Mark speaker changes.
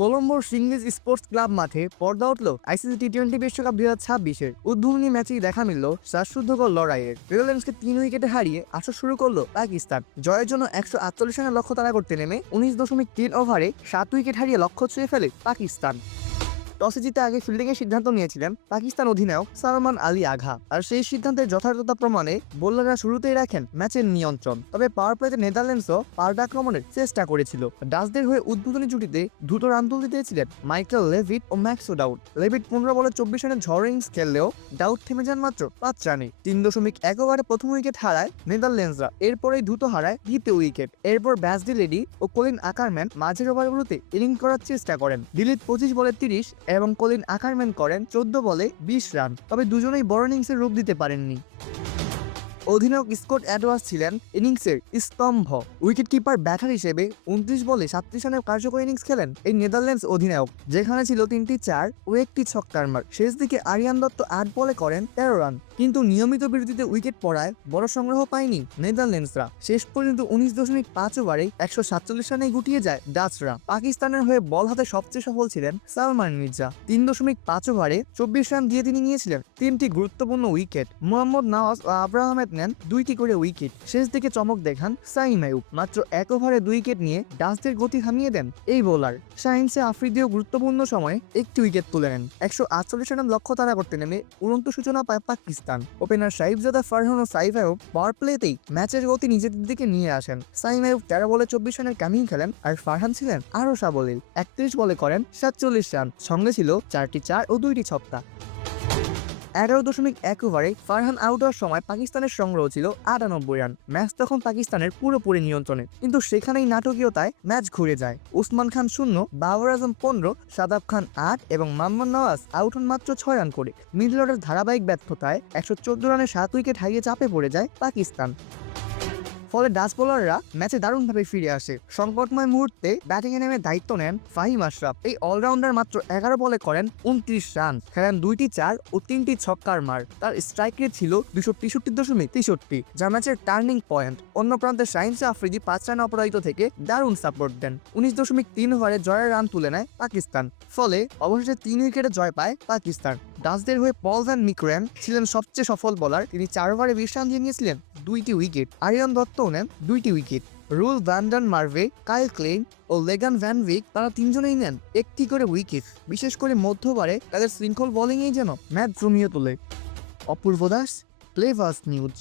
Speaker 1: কলম্বোর সিংলিজ sports club মাঠে পর্দা উঠল আইসিসি টি টোয়েন্টি বিশ্বকাপ দুই হাজার ছাব্বিশের। উদ্বোধনী ম্যাচেই দেখা মিলল শ্বাসরুদ্ধকর লড়াইয়ের। নেদারল্যান্ডসকে তিন উইকেটে হারিয়ে আসর শুরু করল পাকিস্তান। জয়ের জন্য একশো আটচল্লিশ রানের লক্ষ্য তারা করতে নেমে উনিশ দশমিক তিন ওভারে সাত উইকেট হারিয়ে লক্ষ্য ছুঁয়ে ফেলে পাকিস্তান। টসে জিতে আগে ফিল্ডিংয়ের সিদ্ধান্ত নিয়েছিলেন পাকিস্তান অধিনায়ক সালমান আলী আঘা। আর সেই সিদ্ধান্তের যথার্থতা প্রমাণে বোলাররা শুরুতেই রাখেন ম্যাচের নিয়ন্ত্রণ। তবে পাওয়ার প্লেতে নেদারল্যান্ডসও পাল্টা আক্রমণের চেষ্টা করেছিল। ডাচদের হয়ে উদ্বোধনী জুটিতে দ্রুত রান তুলতে চেয়েছিলেন মাইকেল লেভিট ও ম্যাক্সো ডাউট লেভিট পনেরো বলে চব্বিশ রানে ঝড় ইনিংস খেললেও ডাউট থেমে যান মাত্র পাঁচ রানে। তিন দশমিক এক ওভারে প্রথম উইকেট হারায় নেদারল্যান্ডসরা। এরপরেই দ্রুত হারায় দ্বিতীয় উইকেট। এরপর ব্যাসডি লেডি ও কলিন আকারম্যান মাঝের ওভারগুলোতে ইনিং করার চেষ্টা করেন। দিল্লির পঁচিশ বলে তিরিশ এবং কলিন আকারম্যান করেন চোদ্দ বলে বিশ রান, তবে দুজনেই বড় ইনিংসের রূপ দিতে পারেননি। অধিনায়ক স্কট অ্যাডওয়ার্স ছিলেন ইনিংসের স্তম্ভ। উইকেট কিপার ব্যাটার হিসেবে উনত্রিশ বলে সাতত্রিশ রানের কার্যকরী ইনিংস খেলেন এই নেদারল্যান্ডস অধিনায়ক, যেখানে ছিল তিনটি চার ও একটি ছক্কার মার। শেষ দিকে আরিয়ান দত্ত আট বলে করেন তেরো রান, কিন্তু নিয়মিত বিরতিতে উইকেট পড়ায় বড় সংগ্রহ পায়নি নেদারল্যান্ডসরা। শেষ পর্যন্ত উনিশ দশমিক পাঁচ ওভারে একশো সাতচল্লিশ রানে গুটিয়ে যায় ডাচরা। পাকিস্তানের হয়ে বল হাতে সবচেয়ে সফল ছিলেন সালমান মির্জা। তিন দশমিক পাঁচ ওভারে চব্বিশ রান দিয়ে তিনি নিয়েছিলেন তিনটি গুরুত্বপূর্ণ উইকেট। মোহাম্মদ নওয়াজ ও আব্রাহাম আহমেদ নেন দুইটি করে উইকেট। শেষ দিকে চমক দেখান সাইম আয়ুব মাত্র এক ওভারে দুই উইকেট নিয়ে ডাচদের গতি থামিয়ে দেন এই বোলার। সাইন্সে আফ্রিদিও গুরুত্বপূর্ণ সময়ে একটি উইকেট তুলে নেন। একশো আটচল্লিশ রান লক্ষ্য তারা করতে নেমে উড়ন্ত সূচনা পায় পাকিস্তান। ওপেনার সাইফজাদা ফারহান ও সাইফ আয়ুব পাওয়ার প্লেতেই ম্যাচের গতি নিজেদের দিকে নিয়ে আসেন। সাইম আয়ুব তেরো বলে চব্বিশ রানের কামিং খেলেন আর ফারহান ছিলেন আরও সাবলীল। একত্রিশ বলে করেন সাতচল্লিশ রান। সঙ্গে ছিল চারটি চার ও দুইটি ছক্কা। এগারো দশমিক এক ওভারে ফারহান আউট হওয়ার সময় পাকিস্তানের সংগ্রহ ছিল আটানব্বই রান। ম্যাচ তখন পাকিস্তানের পুরোপুরি নিয়ন্ত্রণে। কিন্তু সেখানেই নাটকীয়তায় ম্যাচ ঘুরে যায়। উসমান খান শূন্য, বাবর আজম পনেরো, সাদাব খান আট এবং মাম্মান নওয়াজ আউট হন মাত্র ছয় রান করে। মিডল অর্ডার ধারাবাহিক ব্যর্থতায় একশো চোদ্দ রানে সাত উইকেট হারিয়ে চাপে পড়ে যায় পাকিস্তান। ফলে ডাচ বোলাররা ম্যাচে দারুণভাবে ফিরে আসে। সংকটময় মুহূর্তে ব্যাটিংয়ে নেমে দায়িত্ব নেন ফাহিম আশরাফ। এই অলরাউন্ডার মাত্র এগারো বলে করেন উনত্রিশ রান, খেলেন দুইটি চার ও তিনটি ছক্কার মার। তার স্ট্রাইক রেট ছিল দুশো তেষট্টি দশমিক তেষট্টি, যা ম্যাচের টার্নিং পয়েন্ট অন্য প্রান্তে শাহিনসে আফ্রিদি পাঁচ রান অপরাজিত থেকে দারুণ সাপোর্ট দেন। উনিশ দশমিক তিন ওভারে জয়ের রান তুলে নেয় পাকিস্তান, ফলে অবশেষে তিন উইকেটে জয় পায় পাকিস্তান। ডাচদের হয়ে পল ভ্যান মিক্রেন ছিলেন সবচেয়ে সফল বলার তিনি চার ওভারে বিশ রান দিয়ে নিয়েছিলেন, দুইটি উইকেট আরিয়ান দত্তও নেন দুইটি wicket Roelof van der Merwe, Kyle Klein ও লেগান ভ্যান উইক তারা তিনজনেই নেন একটি করে উইকেট বিশেষ করে মধ্যবারে তাদের শৃঙ্খল বোলিংয়েই যেন ম্যাচ জমিয়ে তোলে। অপূর্ব দাস প্লেভাস নিউজ